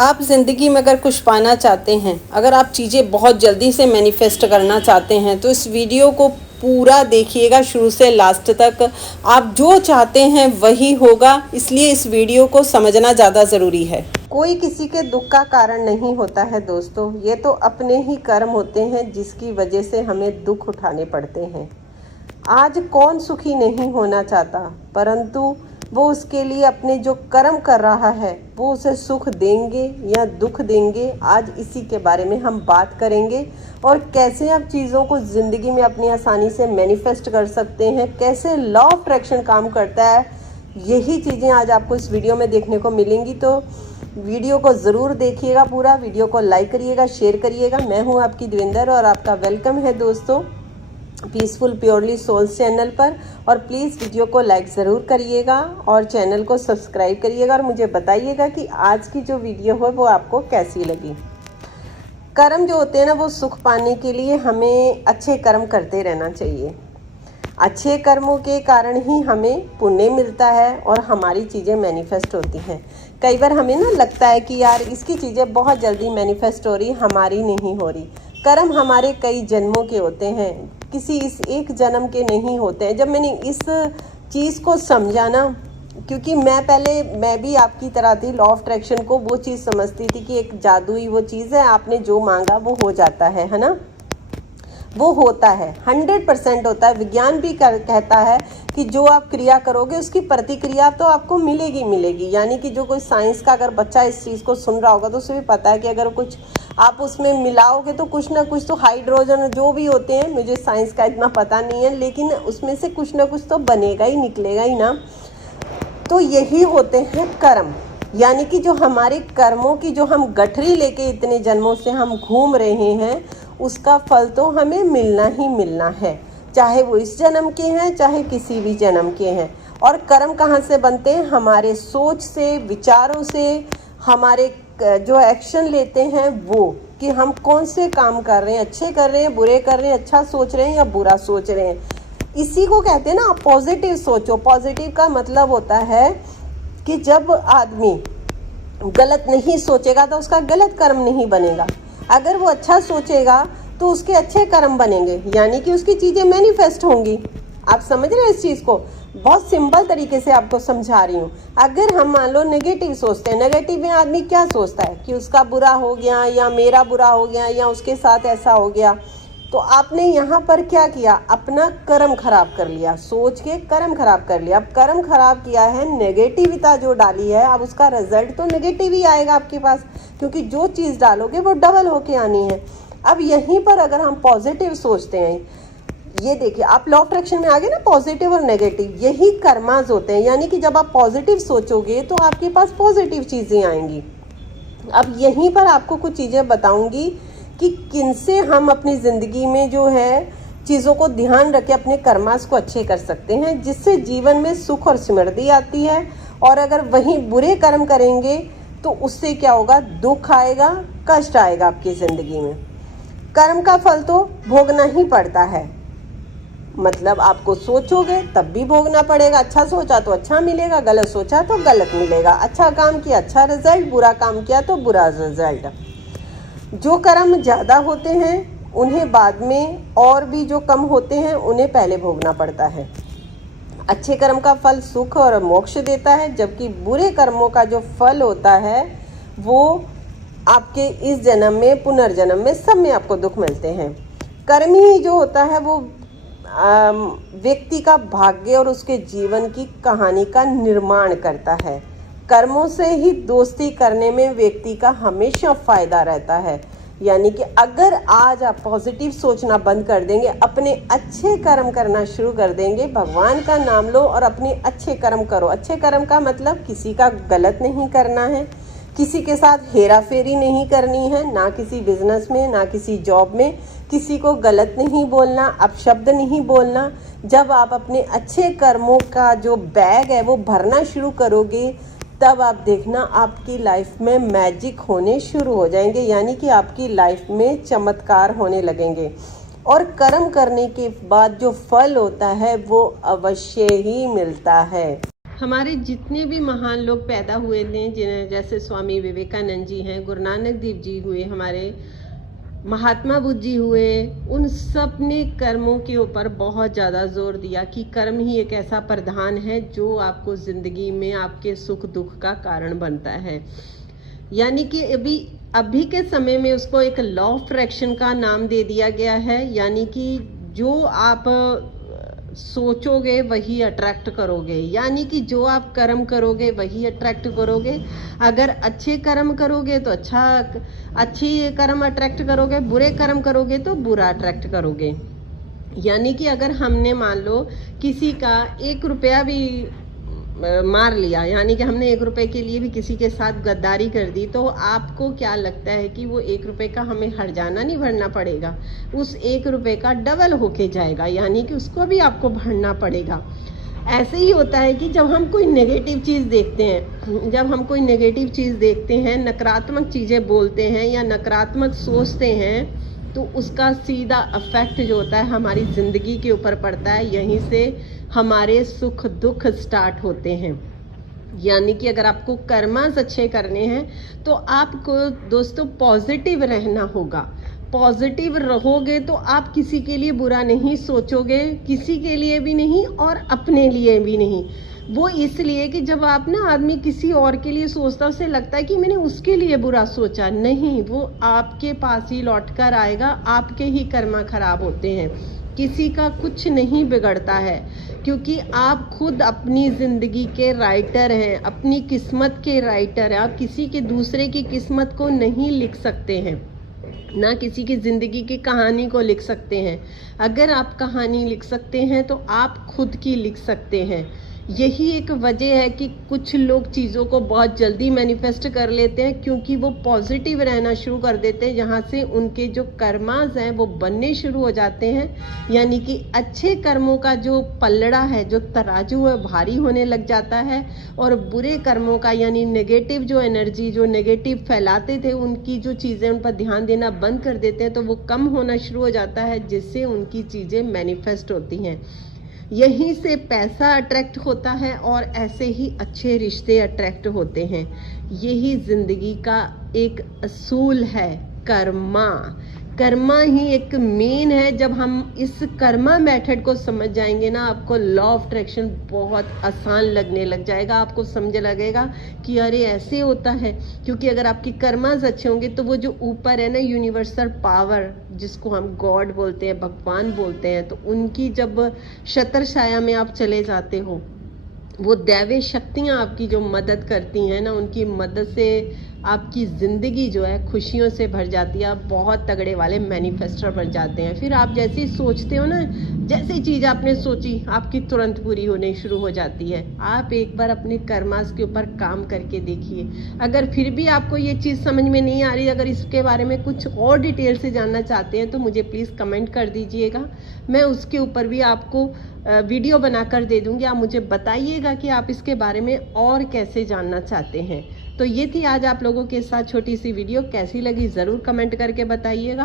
आप ज़िंदगी में अगर कुछ पाना चाहते हैं, अगर आप चीज़ें बहुत जल्दी से मैनिफेस्ट करना चाहते हैं, तो इस वीडियो को पूरा देखिएगा शुरू से लास्ट तक। आप जो चाहते हैं वही होगा, इसलिए इस वीडियो को समझना ज़्यादा ज़रूरी है। कोई किसी के दुख का कारण नहीं होता है दोस्तों, ये तो अपने ही कर्म होते हैं जिसकी वजह से हमें दुख उठाने पड़ते हैं। आज कौन सुखी नहीं होना चाहता, परंतु वो उसके लिए अपने जो कर्म कर रहा है वो उसे सुख देंगे या दुख देंगे। आज इसी के बारे में हम बात करेंगे और कैसे आप चीज़ों को ज़िंदगी में अपनी आसानी से मैनिफेस्ट कर सकते हैं, कैसे लॉ ऑफ अट्रैक्शन काम करता है। यही चीज़ें आज आपको इस वीडियो में देखने को मिलेंगी, तो वीडियो को ज़रूर देखिएगा पूरा। वीडियो को लाइक करिएगा, शेयर करिएगा। मैं हूँ आपकी देवेंद्र और आपका वेलकम है दोस्तों पीसफुल प्योरली सोल्स चैनल पर। और प्लीज़ वीडियो को लाइक ज़रूर करिएगा और चैनल को सब्सक्राइब करिएगा और मुझे बताइएगा कि आज की जो वीडियो है वो आपको कैसी लगी। कर्म जो होते हैं ना, वो सुख पाने के लिए हमें अच्छे कर्म करते रहना चाहिए। अच्छे कर्मों के कारण ही हमें पुण्य मिलता है और हमारी चीज़ें मैनिफेस्ट होती हैं। कई बार हमें ना लगता है कि यार इसकी चीज़ें बहुत जल्दी मैनिफेस्ट हो रही, हमारी नहीं हो रही। कर्म हमारे कई जन्मों के होते हैं, किसी इस एक जन्म के नहीं होते हैं। जब मैंने इस चीज़ को समझा ना, क्योंकि मैं भी आपकी तरह थी, लॉ ऑफ अट्रैक्शन को वो चीज़ समझती थी कि एक जादुई वो चीज़ है, आपने जो मांगा वो हो जाता है ना। वो होता है, 100% होता है। विज्ञान भी कहता है कि जो आप क्रिया करोगे उसकी प्रतिक्रिया तो आपको मिलेगी मिलेगी। यानी कि जो कोई साइंस का अगर बच्चा इस चीज़ को सुन रहा होगा तो उसे भी पता है कि अगर कुछ आप उसमें मिलाओगे तो कुछ ना कुछ तो हाइड्रोजन जो भी होते हैं, मुझे साइंस का इतना पता नहीं है, लेकिन उसमें से कुछ ना कुछ तो बनेगा ही, निकलेगा ही ना। तो यही होते हैं कर्म। यानी कि जो हमारे कर्मों की जो हम गठरी लेके इतने जन्मों से हम घूम रहे हैं, उसका फल तो हमें मिलना ही मिलना है, चाहे वो इस जन्म के हैं चाहे किसी भी जन्म के हैं। और कर्म कहाँ से बनते हैं? हमारे सोच से, विचारों से, हमारे जो एक्शन लेते हैं वो, कि हम कौन से काम कर रहे हैं, अच्छे कर रहे हैं, बुरे कर रहे हैं, अच्छा सोच रहे हैं या बुरा सोच रहे हैं। इसी को कहते हैं ना, आप पॉजिटिव सोचो। पॉजिटिव का मतलब होता है कि जब आदमी गलत नहीं सोचेगा तो उसका गलत कर्म नहीं बनेगा। अगर वो अच्छा सोचेगा तो उसके अच्छे कर्म बनेंगे, यानी कि उसकी चीज़ें मैनिफेस्ट होंगी। आप समझ रहे हैं इस चीज़ को? बहुत सिंपल तरीके से आपको समझा रही हूँ। अगर हम मान लो नेगेटिव सोचते हैं, नेगेटिव में आदमी क्या सोचता है कि उसका बुरा हो गया या मेरा बुरा हो गया या उसके साथ ऐसा हो गया, तो आपने यहाँ पर क्या किया? अपना कर्म खराब कर लिया, सोच के कर्म खराब कर लिया। अब कर्म खराब किया है, नेगेटिविता जो डाली है, अब उसका रिजल्ट तो नेगेटिव ही आएगा आपके पास, क्योंकि जो चीज़ डालोगे वो डबल होके आनी है। अब यहीं पर अगर हम पॉजिटिव सोचते हैं, ये देखिए आप लॉ ऑफ अट्रैक्शन में आ गए ना, पॉजिटिव और नेगेटिव, यही कर्मास होते हैं। यानी कि जब आप पॉजिटिव सोचोगे तो आपके पास पॉजिटिव चीज़ें आएंगी। अब यहीं पर आपको कुछ चीज़ें बताऊंगी कि किनसे हम अपनी ज़िंदगी में जो है चीज़ों को ध्यान रख के अपने कर्मास को अच्छे कर सकते हैं, जिससे जीवन में सुख और समृद्धि आती है। और अगर वहीं बुरे कर्म करेंगे तो उससे क्या होगा? दुख आएगा, कष्ट आएगा आपकी ज़िंदगी में। कर्म का फल तो भोगना ही पड़ता है, मतलब आपको सोचोगे तब भी भोगना पड़ेगा। अच्छा सोचा तो अच्छा मिलेगा, गलत सोचा तो गलत मिलेगा। अच्छा काम किया अच्छा रिजल्ट, बुरा काम किया तो बुरा रिजल्ट। जो कर्म ज़्यादा होते हैं उन्हें बाद में, और भी जो कम होते हैं उन्हें पहले भोगना पड़ता है। अच्छे कर्म का फल सुख और मोक्ष देता है, जबकि बुरे कर्मों का जो फल होता है वो आपके इस जन्म में, पुनर्जन्म में, सब में आपको दुख मिलते हैं। कर्म ही जो होता है वो व्यक्ति का भाग्य और उसके जीवन की कहानी का निर्माण करता है। कर्मों से ही दोस्ती करने में व्यक्ति का हमेशा फ़ायदा रहता है। यानी कि अगर आज आप पॉजिटिव सोचना बंद कर देंगे, अपने अच्छे कर्म करना शुरू कर देंगे, भगवान का नाम लो और अपने अच्छे कर्म करो। अच्छे कर्म का मतलब किसी का गलत नहीं करना है, किसी के साथ हेरा फेरी नहीं करनी है, ना किसी बिजनेस में, ना किसी जॉब में, किसी को गलत नहीं बोलना, अपशब्द नहीं बोलना। जब आप अपने अच्छे कर्मों का जो बैग है वो भरना शुरू करोगे, तब आप देखना आपकी लाइफ में मैजिक होने शुरू हो जाएंगे, यानी कि आपकी लाइफ में चमत्कार होने लगेंगे। और कर्म करने के बाद जो फल होता है वो अवश्य ही मिलता है। हमारे जितने भी महान लोग पैदा हुए थे, जिन्हें जैसे स्वामी विवेकानंद जी हैं, गुरु नानक देव जी हुए, हमारे महात्मा बुद्ध जी हुए, उन सब ने कर्मों के ऊपर बहुत ज़्यादा जोर दिया कि कर्म ही एक ऐसा प्रधान है जो आपको ज़िंदगी में आपके सुख दुख का कारण बनता है। यानी कि अभी के समय में उसको एक लॉ ऑफ अट्रैक्शन का नाम दे दिया गया है। यानी कि जो आप सोचोगे वही अट्रैक्ट करोगे, यानी कि जो आप कर्म करोगे वही अट्रैक्ट करोगे। अगर अच्छे कर्म करोगे तो अच्छी कर्म अट्रैक्ट करोगे, बुरे कर्म करोगे तो बुरा अट्रैक्ट करोगे। यानी कि अगर हमने मान लो किसी का 1 रुपया भी मार लिया, यानी कि हमने 1 रुपए के लिए भी किसी के साथ गद्दारी कर दी, तो आपको क्या लगता है कि वो 1 रुपए का हमें हर्जाना नहीं भरना पड़ेगा, उस 1 रुपए का डबल होके जाएगा, यानी कि उसको भी आपको भरना पड़ेगा। ऐसे ही होता है कि जब हम कोई नेगेटिव चीज़ देखते हैं, नकारात्मक चीज़ें बोलते हैं या नकारात्मक सोचते हैं, तो उसका सीधा इफेक्ट जो होता है हमारी ज़िंदगी के ऊपर पड़ता है। यहीं से हमारे सुख दुख स्टार्ट होते हैं। यानी कि अगर आपको कर्मास अच्छे करने हैं तो आपको दोस्तों पॉजिटिव रहना होगा। पॉजिटिव रहोगे तो आप किसी के लिए बुरा नहीं सोचोगे, किसी के लिए भी नहीं और अपने लिए भी नहीं। वो इसलिए कि जब आप ना आदमी किसी और के लिए सोचता है, उसे लगता है कि मैंने उसके लिए बुरा सोचा, नहीं, वो आपके पास ही लौट कर आएगा। आपके ही कर्मा खराब होते हैं, किसी का कुछ नहीं बिगड़ता है, क्योंकि आप खुद अपनी ज़िंदगी के राइटर हैं, अपनी किस्मत के राइटर हैं। आप किसी के दूसरे की किस्मत को नहीं लिख सकते हैं, ना किसी की ज़िंदगी की कहानी को लिख सकते हैं। अगर आप कहानी लिख सकते हैं तो आप खुद की लिख सकते हैं। यही एक वजह है कि कुछ लोग चीज़ों को बहुत जल्दी मैनिफेस्ट कर लेते हैं, क्योंकि वो पॉजिटिव रहना शुरू कर देते हैं, जहाँ से उनके जो कर्मास हैं वो बनने शुरू हो जाते हैं। यानी कि अच्छे कर्मों का जो पल्लड़ा है, जो तराजू है, भारी होने लग जाता है, और बुरे कर्मों का यानी नेगेटिव जो एनर्जी, जो नेगेटिव फैलाते थे, उनकी जो चीज़ें उन पर ध्यान देना बंद कर देते हैं, तो वो कम होना शुरू हो जाता है, जिससे उनकी चीज़ें मैनिफेस्ट होती हैं। यहीं से पैसा अट्रैक्ट होता है और ऐसे ही अच्छे रिश्ते अट्रैक्ट होते हैं। यही ज़िंदगी का एक असूल है, कर्मा ही एक मेन है। जब हम इस कर्मा मेथड को समझ जाएंगे ना, आपको लॉ ऑफ अट्रैक्शन बहुत आसान लगने लग जाएगा। आपको समझ लगेगा कि अरे ऐसे होता है, क्योंकि अगर आपकी कर्मास अच्छे होंगे तो वो जो ऊपर है ना, यूनिवर्सल पावर, जिसको हम गॉड बोलते हैं, भगवान बोलते हैं, तो उनकी जब छत्र छाया में आप चले जाते हो, वो दैवीय शक्तियाँ आपकी जो मदद करती हैं ना, उनकी मदद से आपकी ज़िंदगी जो है खुशियों से भर जाती है। आप बहुत तगड़े वाले मैनिफेस्टर बन जाते हैं। फिर आप जैसे ही सोचते हो ना, जैसे चीज़ आपने सोची आपकी तुरंत पूरी होने शुरू हो जाती है। आप एक बार अपने कर्मास के ऊपर काम करके देखिए। अगर फिर भी आपको ये चीज़ समझ में नहीं आ रही, अगर इसके बारे में कुछ और डिटेल से जानना चाहते हैं, तो मुझे प्लीज़ कमेंट कर दीजिएगा। मैं उसके ऊपर भी आपको वीडियो बनाकर दे दूँगी। आप मुझे बताइएगा कि आप इसके बारे में और कैसे जानना चाहते हैं। तो ये थी आज आप लोगों के साथ छोटी सी वीडियो। कैसी लगी ज़रूर कमेंट करके बताइएगा।